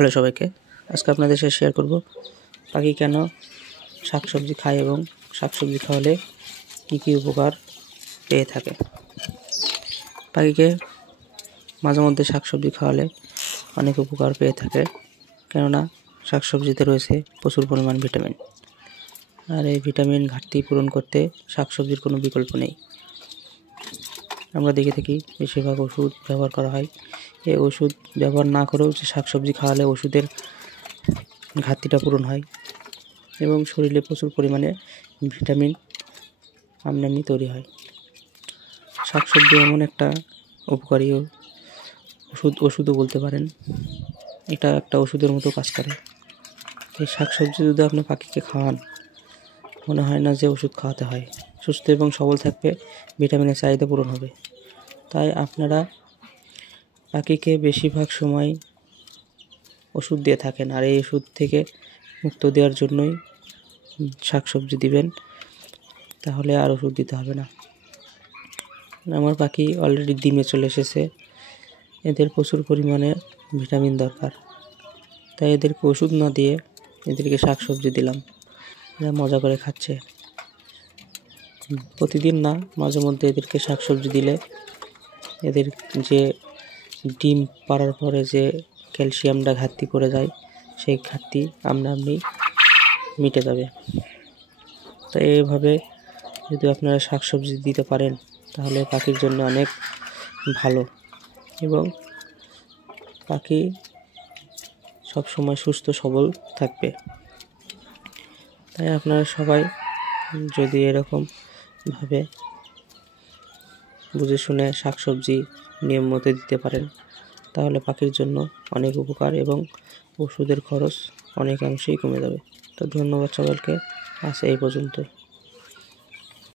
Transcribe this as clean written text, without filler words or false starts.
Hello সবাইকে, আজকে আপনাদের সাথে শেয়ার করব পাখি কেন শাকসবজি খায় এবং শাকসবজি খাওয়ালে কী কী উপকার পেয়ে থাকে। পাখিকে মাঝে মধ্যে শাকসবজি খাওয়ালে অনেক উপকার পেয়ে থাকে, কেননা শাকসবজিতে রয়েছে প্রচুর পরিমাণ ভিটামিন। আর এই ভিটামিন ঘাটতি পূরণ করতে শাকসবজির কোনো বিকল্প নেই। আমরা দেখে থাকি বেশিরভাগ ওষুধ ব্যবহার করা হয়। এই ওষুধ ব্যবহার না করেও যে শাকসবজি খাওয়ালে ওষুধের ঘাটতিটা পূরণ হয় এবং শরীরে প্রচুর পরিমাণে ভিটামিন আমদানি তৈরি হয়। শাকসবজি এমন একটা উপকারী ওষুধও বলতে পারেন। এটা একটা ওষুধের মতো কাজ করে। এই শাকসবজি যদি আপনি পাখিকে খাওয়ান, মনে হয় না যে ওষুধ খাওয়াতে হয়। সুস্থ এবং সবল থাকবে, ভিটামিনের চাহিদা পূরণ হবে। তাই আপনারা পাখিকে বেশিরভাগ সময় ওষুধ দিয়ে থাকেন, আর এই ওষুধ থেকে মুক্ত দেওয়ার জন্যই শাকসবজি দিবেন, তাহলে আর ওষুধ দিতে হবে না। আমার পাখি অলরেডি ডিমে চলে এসেছে, এদের প্রচুর পরিমাণে ভিটামিন দরকার। তাই এদেরকে ওষুধ না দিয়ে এদেরকে শাকসবজি দিলাম। এরা মজা করে খাচ্ছে। প্রতিদিন না, মাঝে মধ্যে এদেরকে শাকসবজি দিলে এদের যে ডিম পাড়ার পরে যে ক্যালসিয়ামটা ঘাটতি পড়ে যায়, সেই ঘাটতি আপনি মিটে যাবে। তাই এইভাবে যদি আপনারা শাকসবজি দিতে পারেন, তাহলে পাখির জন্য অনেক ভালো এবং পাখি সবসময় সুস্থ সবল থাকবে। তাই আপনারা সবাই যদি এরকমভাবে বুঝে শুনে শাকসবজি নিয়ম মতো দিতে পারেন, তাহলে পাখির জন্য অনেক উপকার এবং ওষুধের খরচ অনেকাংশেই কমে যাবে। তো ধন্যবাদ সকলকে, আজ এই পর্যন্তই।